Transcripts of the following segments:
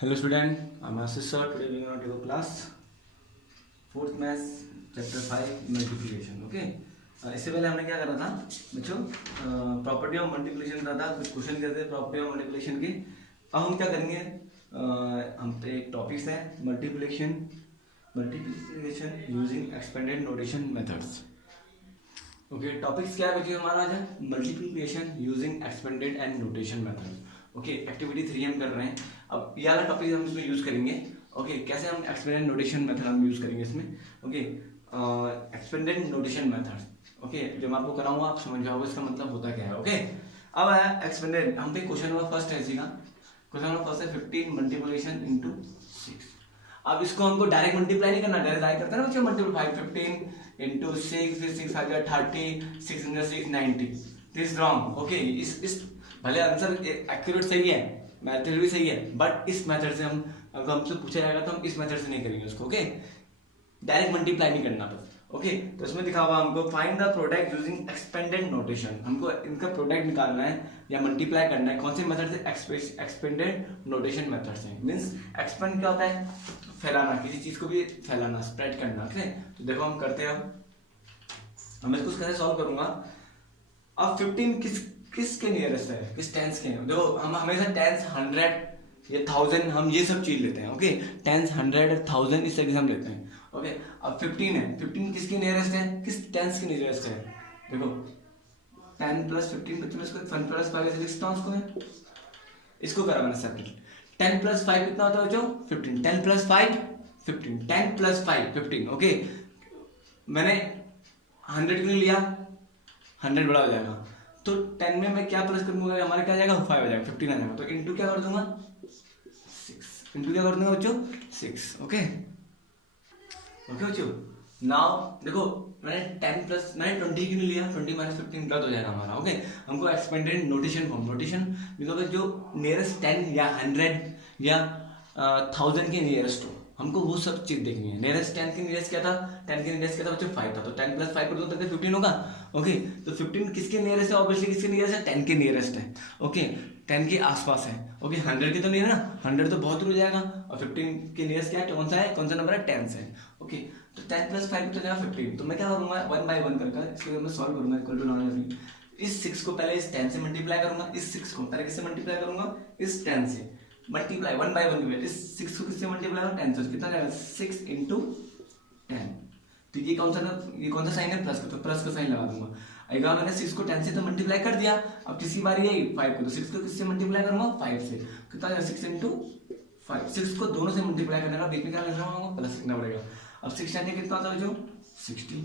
Hello student, I'm Ashish sir. Today we are going to take a class fourth maths chapter 5 multiplication. Okay. इससे पहले हमने क्या करा था बच्चों, प्रॉपर्टी ऑफ मल्टीप्लिकेशन करा था, कुछ क्वेश्चन करते थे प्रॉपर्टी ऑफ मल्टीप्लिकेशन की। अब हम क्या करेंगे, हम पे एक टॉपिक्स है multiplication using expanded notation methods. Okay, topics क्या है बच्चों हमारा आज है multiplication using expanded and notation methods. Okay, activity 3 हम कर रहे हैं। अब ये वाला टॉपिक हम इसमें यूज करेंगे। ओके, कैसे हम एक्सपेंडेड नोटेशन मेथड हम यूज करेंगे इसमें। Okay, expanded notation method. Okay, जो मैं आपको कराऊंगा आप समझ जाओगे इसका मतलब होता क्या है। ओके, अब आया एक्सपेंडेड, हम पे क्वेश्चन नंबर फर्स्ट है इसी का। क्वेश्चन नंबर फर्स्ट है 15 मल्टीप्लिकेशन इंटू 6। अब इसको हमको डायरेक्ट मल्टीप्लाई नहीं करना, डायरेक्ट करते हैं ना बच्चों, मल्टीप्लाई 15 इंटू 6, फिर 6 आ गया 30, 6 इंटू 6 90। This wrong. ओके, इस भले आंसर एक्यूरेट सही है, मेथड भी सही है, बट इस मेथड से हम, अगर हमसे पूछा जाएगा तो हम इस मेथड से नहीं करेंगे उसको। ओके, डायरेक्ट मल्टीप्लाई नहीं करना बस। ओके, तो इसमें दिखा हुआ हमको find the product using expanded notation. हमको इनका प्रोडक्ट निकालना है या मल्टीप्लाई करना है कौन से मेथड से, एक्सपेंडेड नोटेशन मेथड से। मींस एक्सपेंड क्या होता है, फैलाना, किसी चीज को भी फैलाना, स्प्रेड करना। ठीक है, तो देखो हम करते हैं। अब मैं इसको कैसे सॉल्व करूंगा। अब 15 किसके नियरेस्ट है, किस टेंस के हैं। देखो हम हमेशा टेंस 100 या 1000 हम ये सब चीज लेते हैं। ओके, टेंस 100 1000 इस तरीके से हम लेते हैं। ओके, अब 15 है, 15 किसके नियरेस्ट है, किस टेंस के नियरेस्ट है। देखो 10 प्लस 15 बच्चों, इसको 1 प्लस 5 ऐसे लिखता हूं उसको मैं, इसको करा मैंने सेपरेट। 10 प्लस 5 कितना होता है बच्चों, 15। 10 प्लस 5 15, 10 प्लस 5 15। ओके, मैंने 100 क्यों लिया, 100 बड़ा हो जाएगा, तो 10 में मैं क्या प्लस करूंगा, हमारा क्या आ जाएगा 5 आ जाएगा, 15 आ जाएगा। तो इंटू क्या कर दूंगा 6, इंटू क्या कर दूंगा बच्चों 6। ओके ओके बच्चों, नाउ देखो मैंने 10 प्लस, मैंने 20 क्यों लिया, 20 माइनस 15 गलत हो जाएगा हमारा। ओके, हमको expanded notation form, notation because जो नियरेस्ट 10 या 100 या 1000 के नियरेस्ट हो, हमको वो सब चीज देखनी है। नियरेस्ट 10 के नियरेस्ट क्या था, 10 के नियरेस्ट क्या था बच्चों 5 था, तो 10 प्लस 5 कर दो तो 15 होगा। ओके, तो 15 किसके नियरेस्ट है, ऑब्वियसली किसके नियरेस्ट है, 10 के नियरेस्ट है। ओके, 10 के आसपास है। ओके, 100 के तो नहीं है ना, 100 तो बहुत दूर हो जाएगा, और 15 के नियरेस्ट क्या है, कौन सा है, कौन सा नंबर है, 10 है। ओके, तो 10 प्लस 5 तो जाएगा 15। तो मैं क्या करूंगा 1 बाय 1 करके इसको मैं सॉल्व करूंगा। इक्वल टू लॉन्ग, इस 6 को पहले इस 10 से मल्टीप्लाई करूंगा, इस 6 को पहले किससे मल्टीप्लाई करूंगा, इस 10 से मल्टीप्लाई 1 बाय 1 इस 6 को किससे मल्टीप्लाई करूंगा 10 से, कितना जाएगा 6 इंटू 10। तो ये कौन सा साइन है, प्लस का, तो प्लस का साइन लगा दूंगा। अगर मैंने 6 को 10 से तो मल्टीप्लाई कर दिया, अब किसी बार यही 5 को, तो 6 को किससे मल्टीप्लाई करूंगा 5 से, कितना जाएगा 6 इंटू 5। 6 को दोनों से मल्टीप्लाई करने का बीच में क्या लिखना होगा, प्लस लिखना पड़ेगा। अब 6 10 कितना होता है बच्चों 60,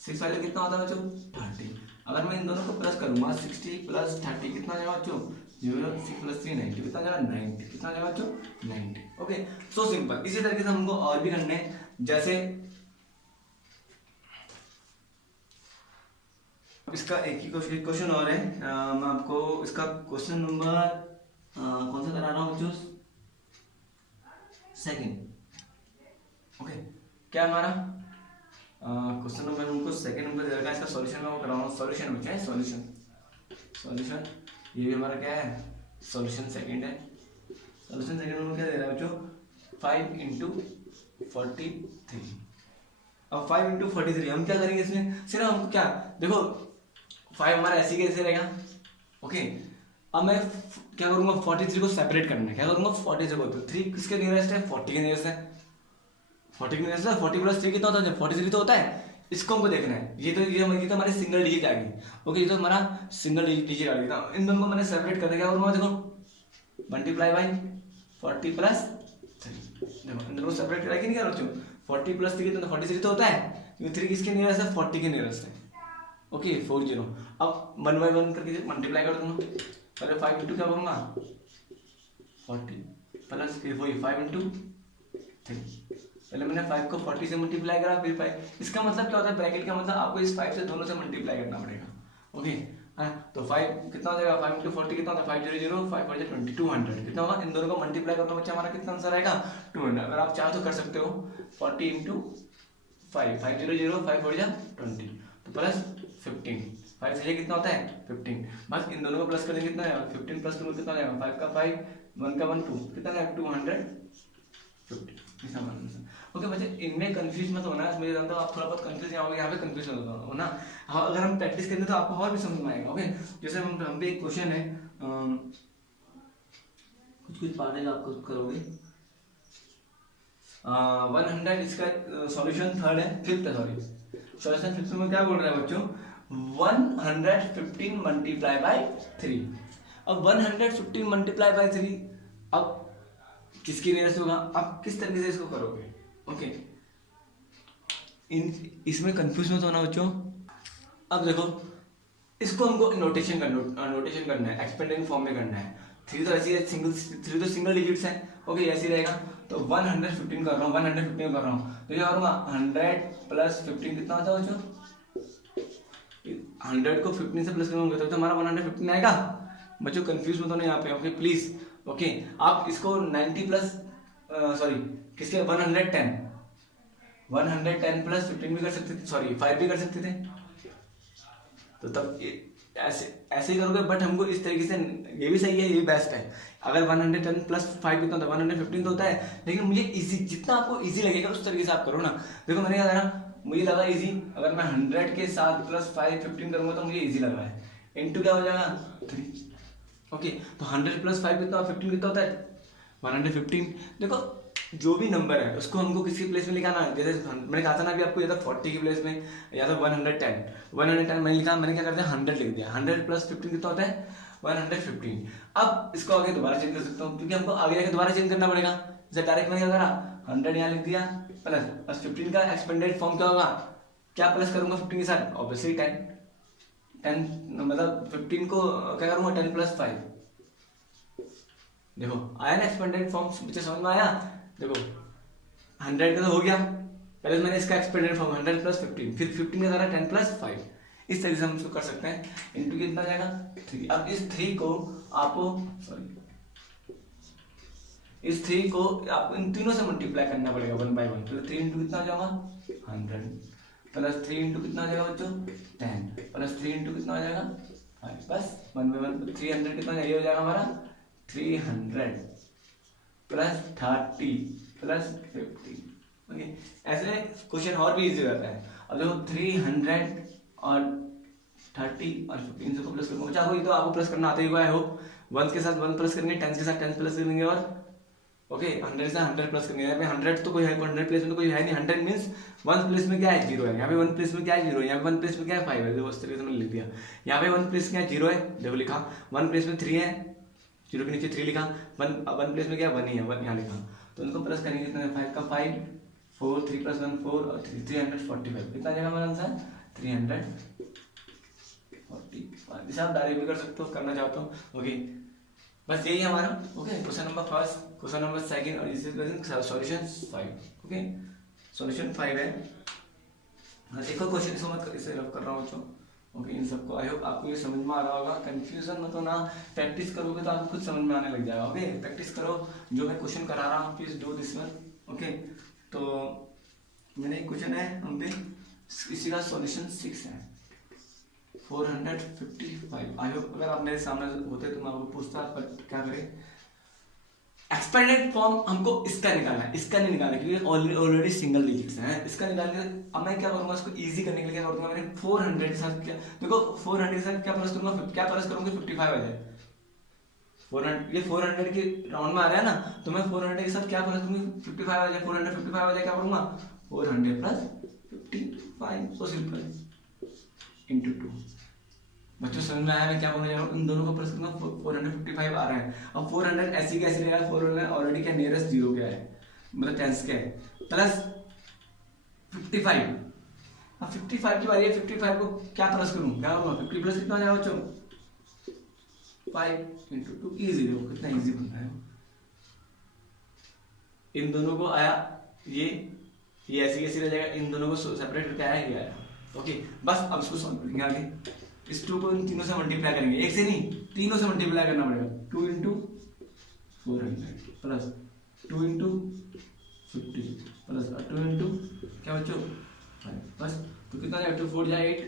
6 वाले कितना होता है बच्चों 30। अगर मैं इन दोनों को प्लस करूंगा 60 प्लस 30 कितना जाएगा बच्चों 0, 6 प्लस 3 90, कितना जाएगा 90, कितना जाएगा बच्चों 90। Okay, so simple. इसी तरीके से हमको और भी करने हैं, जैसे इसका एक ही क्वेश्चन और है। मैं आपको इसका क्वेश्चन नंबर कौन सा करा रहा हूँ बच्चों, सेकंड। ओके, क्या हमारा क्वेश्चन नंबर हमको सेकंड नंबर दे रखा है, इसका सॉल्यूशन मैं करा रहा हूँ। सॉल्यूशन में क्या है, सॉल्यूशन ये भी हमारा क्या है, सॉल्यूशन सेकंड है। सॉल्यूशन सेकंड में क्या दे रहा है बच्चों 5 इंटू 43। अब 5 इंटू 43 हम क्या करेंगे इसमें, सिर्फ हमको क्या, देखो 5 हमारा ऐसे कैसे रहेगा। ओके, अब मैं क्या करूंगा 43 को सेपरेट करना है, क्या करूंगा 40 से बोलते 3 किसके नियरेस्ट है, 40 के नियरेस्ट है, 40 के नियरेस्ट है। 40 प्लस 3 कितना होता है, 43 तो होता है। इसको हमको देखना है, ये तो हमारी सिंगल डिजिट आ गई। ओके, ये तो हमारा सिंगल डिजिट आ गई। तो इन दोनों को मैंने सेपरेट करना, क्या करूंगा देखो मल्टीप्लाई बाई 40 प्लस 3। देखो इन दोनों को सेपरेट करा कि नहीं करा बच्चों, 40 प्लस 3 कितना, 43 तो होता है, क्योंकि 3 किसके नियरेस्ट है, 40 के नियरेस्ट है। ओके 40। अब 1 बाय 1 करके मल्टीप्लाई कर दूंगा, पहले 5 इंटू क्या करूंगा 40 प्लस फिर वही 5 इंटू 3। पहले मैंने 5 को 40 से मल्टीप्लाई करा, फिर 5, इसका मतलब क्या होता है, ब्रैकेट का मतलब आपको इस 5 से दोनों से मल्टीप्लाई करना पड़ेगा। ओके, तो 5 कितना हो जाएगा, 5 इंटू 40 कितना होता है 500, 5 4 20, 200 कितना होगा, इन दोनों को मल्टीप्लाई करना बच्चा हमारा कितना आंसर आएगा 200। अगर आप चाहो तो कर सकते हो 40 इंटू 5, 500 5 4 20, तो प्लस 15, 5 से कितना होता है 15। बस इन दोनों को प्लस करेंगे कितना आएगा 15 प्लस करूंगा कितना आएगा 5 का 5 1 का 1 2 कितना है 250 ऐसा मानना। ओके बच्चे इनमें कंफ्यूज मत होना, मैं जानता हूँ आप थोड़ा बहुत कंफ्यूज यहाँ होगा, यहाँ पे कंफ्यूज हो ना। हाँ अगर हम प्रैक्टिस करेंगे तो आपको और भी समझ में आएगा। ओके जैसे हम पे एक क्वेश्चन है, कुछ पार्ट है आपको करोगे 100, इसका सॉल्यूशन थर्ड है, फिफ्थ है सॉरी, सॉल्यूशन फिफ्थ में क्या बोल रहा है बच्चों 115 मल्टीप्लाई बाय 3। अब 115 मल्टीप्लाई बाय 3 अब किसकी नियरेस्ट होगा, आप किस तरीके से इसको करोगे। ओके इसमें कंफ्यूज मत होना बच्चों। अब देखो इसको हमको नोटेशन करना है, एक्सपेंडेंट फॉर्म में करना है। 3 तो ऐसी है, थ्री तो सिंगल डिजिट्स है। ओके ऐसे रहेगा तो 115 कर रहा हूँ, 115 कर रहा हूँ तो ये करूँगा 100 प्लस 15 कितना होता है बच्चों, 100 को 15 से प्लस करूँगा तो हमारा 115 आएगा। बच्चों कंफ्यूज मत होना यहाँ पे। Okay please. ओके आप इसको 90 प्लस सॉरी किसके 110 प्लस 15 भी कर सकते थे, सॉरी 5 भी कर सकते थे, तो तब ऐसे ही करोगे। बट हमको इस तरीके से, ये भी सही है, ये भी बेस्ट है। अगर 110 प्लस 5 कितना होता है 115 तो होता है, लेकिन मुझे इजी, जितना आपको इजी लगेगा उस तरीके से आप करो ना। देखो मैंने क्या करा, मुझे लगा इजी, अगर मैं 100 के साथ प्लस 5 15 करूंगा तो मुझे इजी लग रहा है, इनटू क्या हो जाएगा 3। ओके तो 100 प्लस 5 कितना 15 कितना होता है 115। देखो जो भी नंबर है उसको हमको किसी प्लेस में लिखाना है। जैसे मैंने कहा था ना अभी आपको, या तो 40 की प्लेस में या तो 110 मैंने लिखा, मैंने क्या कर दिया 100 लिख दिया। 100 प्लस 15 कितना होता है 115। अब इसको आगे दोबारा चेंज कर सकता हूँ क्योंकि हमको आगे जाके दोबारा चेंज करना पड़ेगा। जैसे डायरेक्ट मैंने क्या करा 100 यहाँ लिख दिया प्लस 15 का एक्सपेंडेड फॉर्म क्या होगा, क्या प्लस करूंगा 15 के साथ, ऑब्वियसली 10 मतलब 15 को क्या करूंगा 10 प्लस 5। देखो आया ना एक्सपेंडेड फॉर्म, मुझे समझ में आया। देखो 100 का तो हो गया, पहले मैंने इसका एक्सपेंडेड फॉर्म 100 प्लस 15, फिर 15 का सारा 10 प्लस 5, इस तरीके से हम इसको कर सकते हैं। इनटू कितना जाएगा 3। अब इस 3 को आपको इन तीनों से मल्टीप्लाई करना पड़ेगा 1 बाय 1। तो 3 इंटू कितना हो जाएगा 100 प्लस 3 इंटू कितना हो जाएगा बच्चों 10 प्लस 3 इंटू कितना हो जाएगा 5, बस 1 बाय 1 300 कितना हो जाएगा हमारा 300 प्लस 30 प्लस 50। ओके ऐसे क्वेश्चन और भी इजी रहता है। अब देखो 300 और 30 और 15 को प्लस करूंगा, चाहो तो आपको प्लस करना आता ही होगा। आई होप 1 के साथ 1 प्लस करेंगे, 10 के साथ 10 प्लस करेंगे और ओके 100 से 100 प्लस करेंगे। यहाँ पे 100 तो कोई है, 100 प्लेस में तो कोई है नहीं। 100 मींस 1 प्लेस में क्या है 0 है, यहाँ पे 1 प्लेस में क्या है 0 है, यहाँ पे 1 प्लेस में क्या है 5 है। देखो उस तरीके से मैंने लिख दिया। यहाँ पे 1 प्लेस क्या है 0 है, देखो लिखा। 1 प्लेस में 3 है, 0 के नीचे 3 लिखा। 1 प्लेस में क्या 1 ही है, 1 यहाँ लिखा। तो उनको प्लस करेंगे कितना 5 का 5 4 3 प्लस 1 4 और 345 कितना जाएगा हमारा आंसर 345। इसे आप डायरेक्ट भी कर सकते हो, करना चाहते हो। ओके बस यही है हमारा। Okay question number first, question number second और इसी सॉल्यूशन 5। ओके सॉल्यूशन 5 है। एक और क्वेश्चन इसको मत इसे रब कर रहा हूँ बच्चों। ओके इन सबको आई होप आपको ये समझ में आ रहा होगा। कंफ्यूजन मत होना, प्रैक्टिस करोगे तो आपको खुद समझ में आने लग जाएगा। ओके प्रैक्टिस करो, जो मैं क्वेश्चन करा रहा हूँ please do this one. Okay तो मैंने एक क्वेश्चन है हम पे, इसी का सॉल्यूशन 6 है 455। आई होप अगर आप मेरे सामने होते तो मैं आपको पूछता, बट क्या करें एक्सपेंडेड फॉर्म हमको इसका निकालना है, इसका नहीं निकालना क्योंकि ऑलरेडी सिंगल डिजिट्स हैं। इसका निकाल के अब मैं क्या करूंगा, इसको इजी करने के लिए क्या करूंगा, मैंने 400 के साथ क्या, देखो 400 के साथ क्या प्लस करूंगा, क्या प्लस करूंगा 55 आ जाए। 400 ये 400 के राउंड में आ रहा है ना, तो मैं 400 के साथ क्या प्लस करूंगा 55 आ जाए। 455 आ जाए, क्या करूंगा 400 प्लस 55, सो सिंपल इंटू 2। बच्चों समझ में आया मैं क्या बोलने जा रहा हूँ। इन दोनों का प्लस करूंगा 455 आ रहा है। अब 400 ऐसी कैसे रहेगा, 400 ऑलरेडी क्या नियरेस्ट 0 क्या है, मतलब टेंस क्या है, प्लस 55। अब 55 की बारी है, 55 को क्या प्लस करूं, क्या होगा 50 प्लस कितना आ जाएगा बच्चों 5 इंटू 2। ईजी, देखो कितना ईजी बन रहा है। इन दोनों को आया ये ऐसी कैसी रह जाएगा, इन दोनों को सेपरेट करके आया, ये आया। ओके बस अब इसको सॉल्व करेंगे आगे। इस 2 को इन तीनों से मल्टीप्लाई करेंगे, एक से नहीं तीनों से मल्टीप्लाई करना पड़ेगा। 2 into 400 plus 2 into 50 plus 2 into क्या बच्चों 5, बस तो कितना जाएगा 2 4 जाए 8,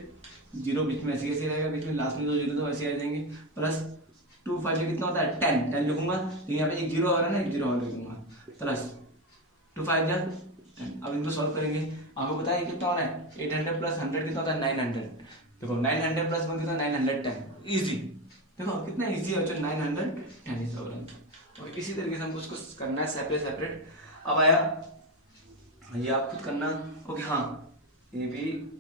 0 बीच में ऐसे कैसे रहेगा, बीच में लास्ट में 2 0 तो ऐसे आ जाएंगे, प्लस 2 5 कितना होता है 10, 10 लिखूंगा तो यहाँ पे एक जीरो आ रहा है ना, एक जीरो और लिखूंगा प्लस 2 5 10। अब इनको सॉल्व करेंगे, आपको बताया कितना हो रहा है 800 प्लस 100 कितना होता है 900। देखो 900 प्लस 1 कितना 910, इजी। देखो कितना इजी है बच्चों 910 इज प्रॉब्लम। और इसी तरीके से हमको उसको करना है सेपरेट सेपरेट। अब आया ये आप खुद करना। ओके हाँ ये भी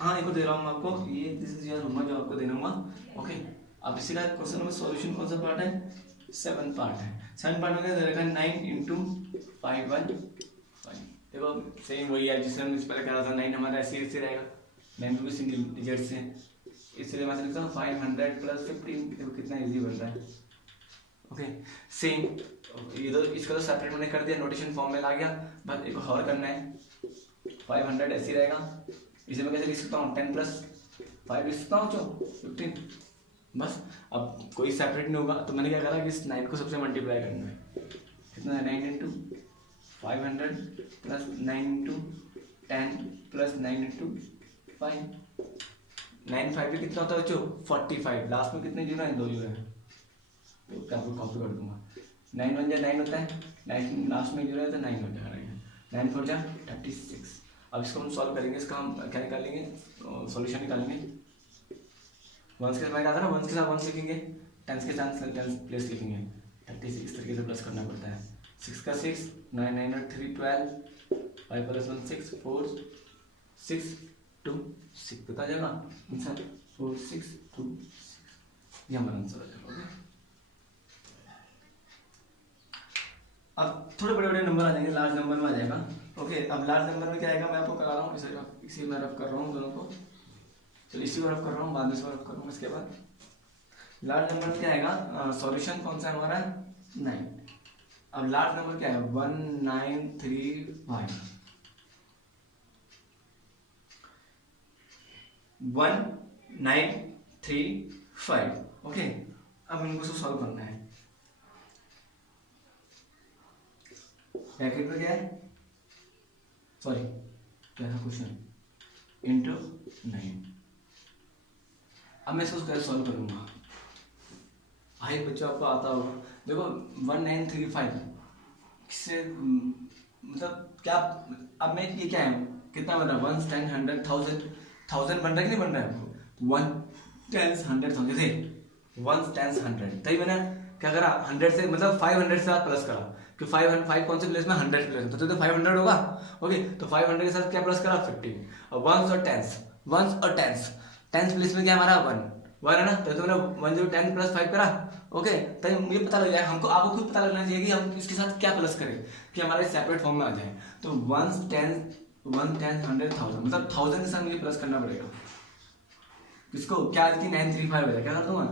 हाँ इनको दे रहा हूँ मैं आपको, ये दिस इज योर होमवर्क जो आपको देना होगा। ओके अब इसी का क्वेश्चन नंबर सॉल्यूशन कौन सा पार्ट है 7 पार्ट है। 7 पार्ट में क्या रहेगा 9 इंटू 5 1 5। देखो सेम वही है जिसने हमने पहले करा था, 9 हमारा ऐसे ऐसे रहेगा, 9 भी सिंगल डिजिट से, इसलिए मैं लिखता हूँ 500 प्लस 15। देखो कितना इजी बन रहा है। ओके सेम ये तो इसका तो सेपरेट मैंने कर दिया, नोटेशन फॉर्म में ला गया, बस एक और करना है 500 ऐसे रहेगा। इसे मैं कैसे लिख सकता हूँ 10 प्लस 5 लिख सकता हूँ 15 बस। अब कोई सेपरेट नहीं होगा तो मैंने क्या करा कि इस 9 को सबसे मल्टीप्लाई करना है, कितना है 9 into 500 plus 9 into 10 plus 9 into 5। 9 5 पे कितना होता है बच्चों 45, लास्ट में कितने जीरो है 2 जीरो है, तो आपको कॉपी कर दूंगा। 9 1 जा 9 होता है, 9 लास्ट में जीरो है तो 9 हो जाएगा, 9 4 जा 36। अब इसको हम सॉल्व करेंगे, इसका हम क्या निकालेंगे सॉल्यूशन निकालेंगे। वंस के साथ क्या था ना, वंस के साथ वंस लिखेंगे, टेंस के साथ टेंस प्लेस लिखेंगे, 36 इस तरीके से प्लस करना पड़ता है। 6 का 6 9 9 और 3 12 5 प्लस 1 6 4 6 2 6 बता जाएगा आंसर 4 6 2 6 ये हमारा आंसर आ जाएगा। ओके अब थोड़े बड़े बड़े नंबर आ जाएंगे, लार्ज नंबर में आ जाएगा। ओके अब लार्ज नंबर में क्या आएगा मैं आपको करा रहा हूँ, इसी में रफ कर रहा हूँ दोनों को, चलो इसी को रफ कर रहा हूँ बाद में इसको रफ करूँगा। इसके बाद लार्ज नंबर में क्या आएगा, सॉल्यूशन कौन सा है हमारा 9। अब लार्ज नंबर क्या है 1935 1935। ओके अब इनको सॉल्व करना है। ब्रैकेट में क्या है सॉरी क्या था क्वेश्चन इंटू 9। अब मैं इसको कैसे सॉल्व करूंगा, हाई बच्चों आपको आता होगा। देखो 1935 किससे मतलब क्या, अब मैं ये क्या है कितना बन रहा है 1 10 100 1000 1000 बन रहा है कि नहीं बन रहा है आपको 1 10 100 1000 1 10 100 तभी मैंने क्या करा 100 से मतलब 500 से प्लस करा कि 5 कौन से प्लेस में 100 प्लेस तो 500 होगा। ओके तो 500 के साथ क्या प्लस करा 15 और वंस और टेंस प्लेस में क्या हमारा 1 है ना, तो मैंने 1 10 प्लस 5 करा। ओके तो मुझे पता लग जाए, हमको आपको खुद पता लगना चाहिए कि हम इसके साथ क्या प्लस करें कि हमारे सेपरेट फॉर्म में आ जाए। तो 1 10 100 1000 मतलब 1000 के साथ मुझे प्लस करना पड़ेगा। किसको क्या 935 हो जाए, क्या कर दूंगा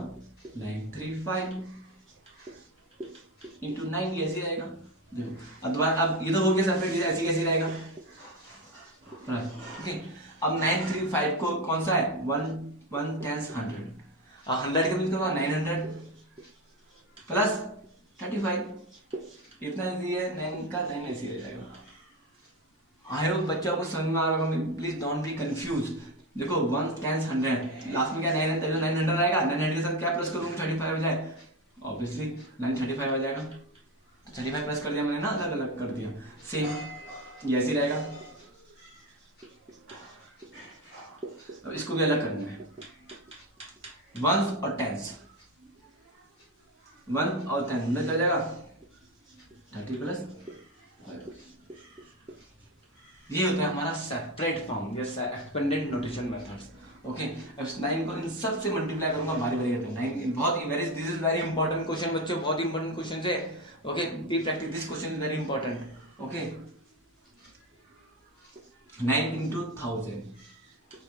935 इंटू 9 ऐसे रहेगा। अब दोबारा अब ये तो हो गया सेपरेट, ऐसे कैसे रहेगा। ओके अब 935 को कौन सा है 1 10 100 अब 100 का भी कितना 900 प्लस 35 इतना इजी है, 9 का 9 ऐसे रह जाएगा। आई होप बच्चों आपको समझ में आ रहा होगा, प्लीज डोंट बी कंफ्यूज। देखो 1 10 100 लास्ट में क्या 900 आएगा, 900 के साथ क्या प्लस करूँ 35 हो जाए, ऑब्वियसली 935 आ जाएगा। तो 35 प्लस कर दिया मैंने ना, अलग अलग कर दिया, सेम ये ऐसे रहेगा। अब इसको भी अलग करना है, 1 और 10 1 और 10 में कर जाएगा 30 प्लस 5। ये होता है हमारा सेपरेट फॉर्म, ये एक्सपेंडेड नोटेशन मेथड्स। ओके अब 9 को इन सब से मल्टीप्लाई करूंगा, भारी भारी करते हैं 9 बहुत this is very important question बच्चों, बहुत इंपॉर्टेंट क्वेश्चन है। Okay be practice this question is very important. Okay 9 into 1000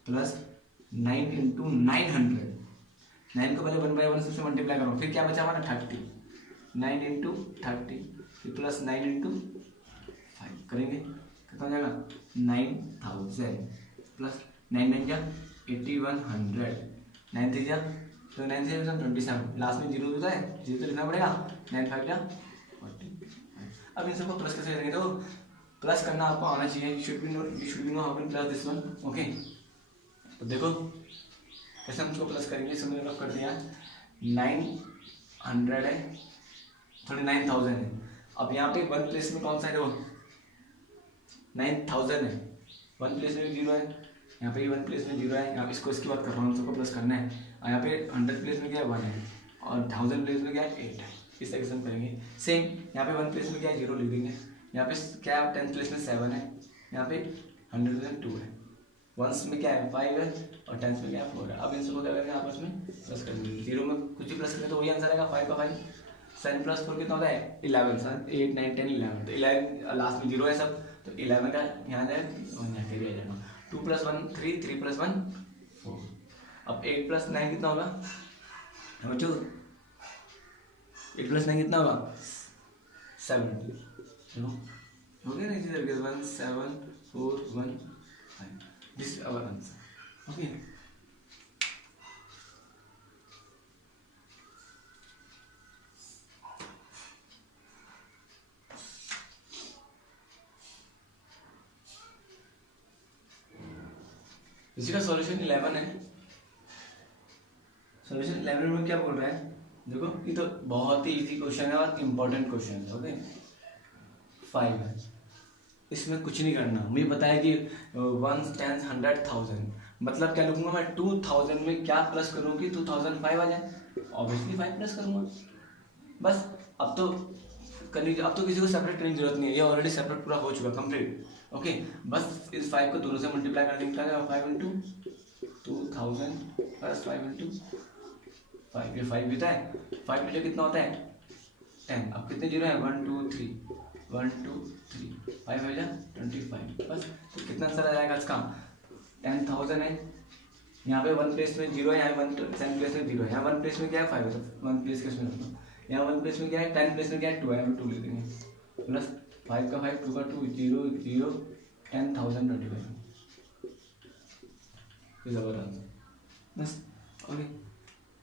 plus 9 into 900, 9 को पहले 1 बाय 1 सबसे मल्टीप्लाई करो, फिर क्या बचा हमारा 30, 9 इंटू 30 फिर प्लस 9 इंटू 5 करेंगे, कितना हो जाएगा 9000 प्लस 9 9 जा 8100 9 3 जा तो 9 से 27 लास्ट में जीरो होता है, जीरो तो लिखना पड़ेगा 9 5 जा 40। अब इन सबको प्लस कैसे करेंगे, तो प्लस करना आपको आना चाहिए, you should be know how two plus this one. Okay तो देखो कैसे हम इसको प्लस करेंगे, इसको मैंने कर दिया 900 है, थोड़ी 9000 है। अब यहाँ पे वन प्लेस में कौन सा है, वो 9000 है, वन प्लेस में भी जीरो है, यहाँ पे वन प्लेस में जीरो है, यहाँ इसको इसकी बात कर रहा हूँ, सबको प्लस करना है। और यहाँ पे 100 प्लेस में क्या है 1 है, और 1000 प्लेस में क्या है 8 है। इस तरीके से हम करेंगे। सेम यहाँ पे वन प्लेस में क्या है 0 लिख देंगे, यहाँ पे क्या है 10 प्लेस में 7 है, यहाँ पे 100 में 2 है, वंस में क्या है 5 है, और टेंस में क्या है 4 है। अब इन सबको क्या करेंगे आपस में प्लस करेंगे, 0 में कुछ भी प्लस करें तो वही आंसर आएगा 5 का 5। 7 + 4 कितना होता है 11, 7 8 9 10 11, तो 11 लास्ट में 0 है सब, तो 11 का यहाँ जाएगा और यहाँ पे भी आ जाएगा। 2 + 1 3, 3 + 1 4। अब 8 + 9 कितना होगा बच्चों, 8 + 9 कितना होगा 7। चलो हो गया ना इसी तरीके से 1 7 4 1 5, दिस आवर आंसर। ओके इसी का सॉल्यूशन 11 है। सॉल्यूशन 11 में क्या बोल रहा है, देखो ये तो बहुत ही इजी क्वेश्चन है और इम्पोर्टेंट क्वेश्चन है। ओके 5 है, इसमें कुछ नहीं करना, मुझे पता है कि 1 10 100 1000, मतलब क्या लिखूंगा मैं 2000 में क्या प्लस करूँ कि 2005 आ जाए, ऑब्वियसली 5 प्लस करूँगा बस। अब तो अब तो किसी को सेपरेट करने की जरूरत नहीं है, ये ऑलरेडी सेपरेट पूरा हो चुका कंप्लीट। ओके बस इस 5 को दोनों से मल्टीप्लाई करने निकला है, 5 × 2000 + 5 × 5, ये 5 होता है, 5 नीचे कितना होता है 10। अब कितने जीरो है 1 2 3 1 2 3, 5 हो जाए 25 बस। तो कितना आंसर आ जाएगा इसका 10,000 है। यहाँ पे वन प्लेस में 0 है, यहाँ 1 10 प्लेस में 0 है, यहाँ वन प्लेस में क्या है 5 है, तो वन प्लेस किसमें रखना, यहाँ वन प्लेस में क्या है 10 प्लेस में क्या है 2 है, हम 2 ले देंगे, प्लस 5 का 5 2 का 2 0 0 10,000 25 इज आवर आंसर बस। ओके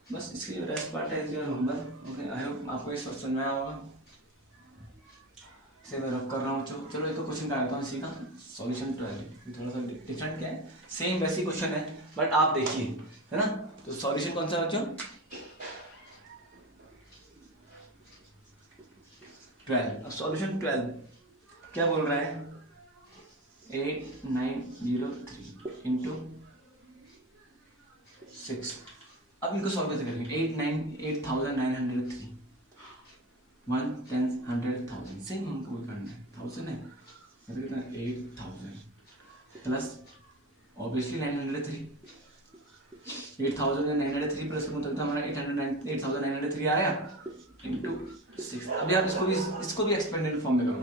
बस इसकी रेस्ट पार्ट है your homework. Okay I hope आपको ये समझ में आया होगा, इसे मैं रख कर रहा हूँ। चलो एक क्वेश्चन का आता हूँ इसी का सॉल्यूशन थोड़ा सा डिफरेंट क्या है, सेम वैसी क्वेश्चन है बट आप देखिए है ना। तो सॉल्यूशन कौन सा बच्चों 12। अब सॉल्यूशन 12 क्या बोल रहा है 8903 × 6। अब इनको सॉल्व कैसे करेंगे 8903 1 10 100,000 सेम हमको करना है, 1000 है मतलब कितना 8000 प्लस ऑब्वियसली 903, 8000 में 903 प्लस मतलब हमारा 8903 आया इंटू 6। अब यार इसको भी एक्सपेंडेड फॉर्म में करो,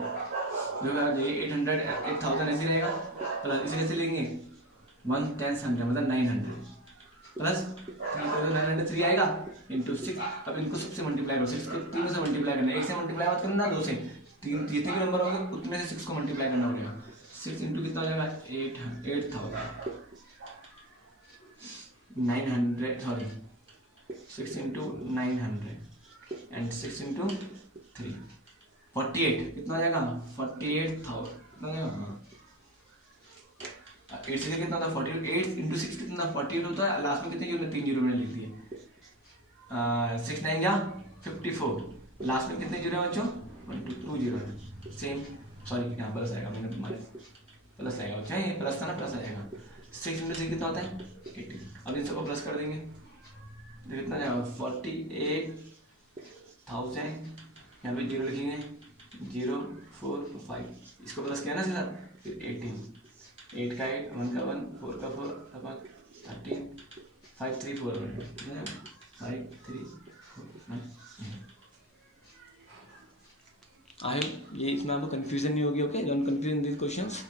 जो यार 8000 ऐसे रहेगा, प्लस इसे कैसे लेंगे 1 10 100 मतलब 900 प्लस 3903 आएगा इंटू 6। अब इनको सबसे मल्टीप्लाई करो, 6 को 3 से मल्टीप्लाई करना है, 1 से मल्टीप्लाई मत करना 2 से, 3 जितने भी नंबर होंगे उतने से 6 को मल्टीप्लाई करना पड़ेगा। 6 इंटू कितना हो जाएगा 8000 900 सॉरी 6 इंटू 900 एंड 6 इंटू 3 48 कितना हो जाएगा 48,000 कितना हो जाएगा 8 से कितना होता है 48 इंटू 6 कितना 48 होता है, लास्ट में कितने जीरो 3 जीरो मैंने लिख दिए 6 9 या 54, लास्ट में कितने जीरो है बच्चों 2 जीरो है सेम, सॉरी यहाँ प्लस आएगा मैंने तुम्हारे प्लस आएगा बच्चा, ये प्लस था ना प्लस आएगा। 6 इंटू 6 कितना होता है 80। अब इन सबको प्लस कर देंगे तो कितना जाएगा 48,000, यहाँ पे जीरो लिखेंगे 0 4 5, इसको प्लस किया ना सीधा फिर 18, 8 का 8 1 का 1 4 का 4 अपन 13 5 3 4 5 3 4 9। आई ये इसमें आपको कंफ्यूजन नहीं होगी। Okay don't confuse in this questions.